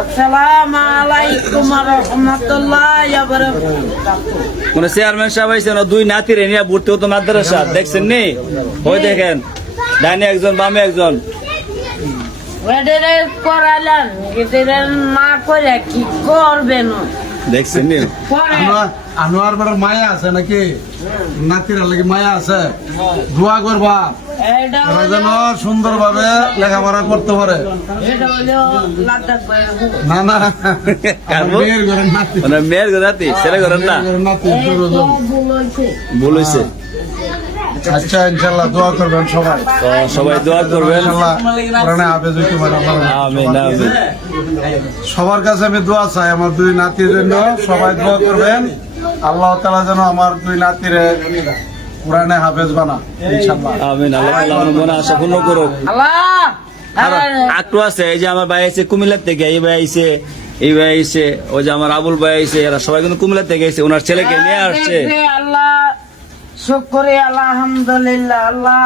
আসসালামু আলাইকুম রহমতুল্লাহ মানে চেয়ারম্যান সাহেব দুই নাতিরে নিয়ে ভর্তি হতো মাদ্রাসা দেখছেন নি? ওই দেখেন ডাইনে একজন বামে একজন। দেখছেন নি? আনোয়ার মায়া আছে নাকি? নাতির লাগে মায়া আছে। দোয়া করবা। যেন সুন্দরভাবে লেখাপড়া করতে পারে। না না? মেয়ের মানে নাতি। ছেলে করেন না। ভুল হয়েছে। আচ্ছা ইনশাল্লাহ দোয়া করবেন সবাই। সবাই দোয়া করবেন। সবার কাছে আমি দোয়া চাই আমার দুই নাতির জন্য। সবাই দোয়া করবেন। আল্লাহ তালা যেন আমার দুই নাতিরে কোরআনে হাফেজ বানা ইনশাল্লাহ আমিন আল্লাহ আমার মনে আশা পূর্ণ করুক। আল্লাহ! আর আছে এই যে আমার ভাই আছে কুমিল্লার থেকে এই ভাই আইছে এই ভাই আইছে ওই যে আমার আবুল ভাই আইছে এরা সবাই কিন্তু কুমিল্লার থেকে আইছে ওনার ছেলেকে নিয়ে আসছে। আল্লাহ! শুক্রে আলহামদুলিল্লাহ আল্লাহ।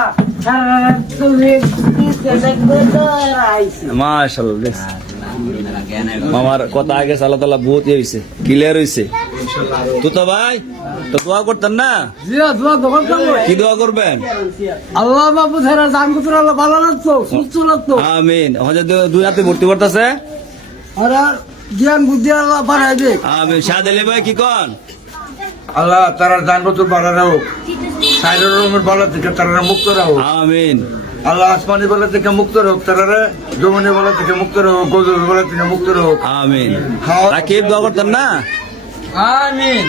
মাশাআল্লাহ। মামার কথা আগে আল্লাহ তাআলা বহুত ইয়ে হইছে ক্লিয়ার হইছে। তো তো ভাই তো দোয়া করতেন না? কি দোয়া করবেন? আল্লাহ বাবু ছেড়ে আল্লাহ ভালো লাগতো সুস্থ লাগতো। আমিন। হজে দুই হাতে ভর্তি করতেছে? আর জ্ঞান বুদ্ধি আল্লাহ বাড়াই দে আমিন। শাহ ভাই কি কন? আল্লাহ তারা দান করতে বাড়া হোক। সাইরের রুমের বলা থেকে তারা মুক্ত রাখো আমিন। আল্লাহ আসমানি বলা থেকে মুক্ত তারা জমনি বলা থেকে মুক্ত বলা থেকে মুক্ত আমিন। রাকিব দোয়া করতেন না? আমিন।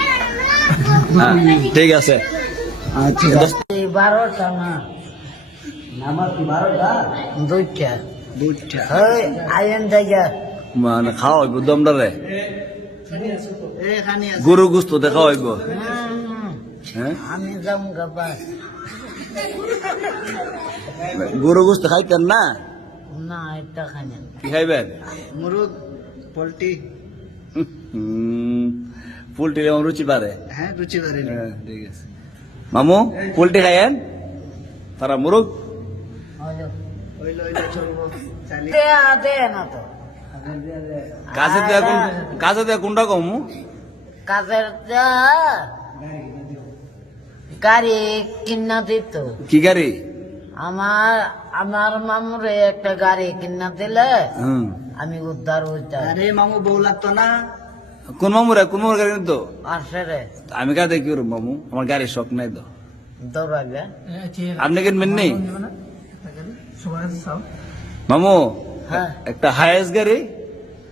হ্যাঁ, ঠিক আছে। আচ্ছা। বারোটা না। মানে খাওয়া হইব এখানে গরু গুস্ত দেখা হইব। হ্যাঁ। আমি যাম গাবা গরু গুস্ত খাইতেন না? না এটা খানে কি খাইবেন? মুরগ পোলট্রি পোলট্রি আমার রুচি পারে হ্যাঁ রুচি করে হ্যাঁ, ঠিক আছে। মামু পোলট্রি খাইয়েন? তারা মুরগ দে তো। কাজে দেয়া কাজে দেয়া কোনটা কমু? কাজের যা গাড়ি কিনা দিত। কি গাড়ি? আমার আমার মামুরে একটা গাড়ি কিনা দিলে আমি উদ্ধার হইতাম। আরে মামু বউ লাগতো না? কোন মামু রে কোন মামুর গাড়ি তো আসে রে। আমি কাজে কি করব মামু? আমার গাড়ির শখ নাই তো। দৌড়াবে আপনি কিনবেন নেই মামু হ্যাঁ। একটা হায়েস গাড়ি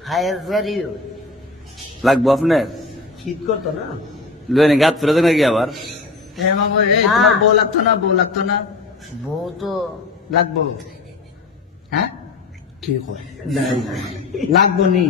হায়ার গাড়ি। লাগবো আপনার? শীত করতো না? লইনি গাত ফেরত নাকি আবার? হ্যাঁ মামু এই না। তোমার বউ লাগতো না বউ লাগতো না? বউ তো লাগবো। হ্যাঁ? ঠিক কয়? লাগবো নি।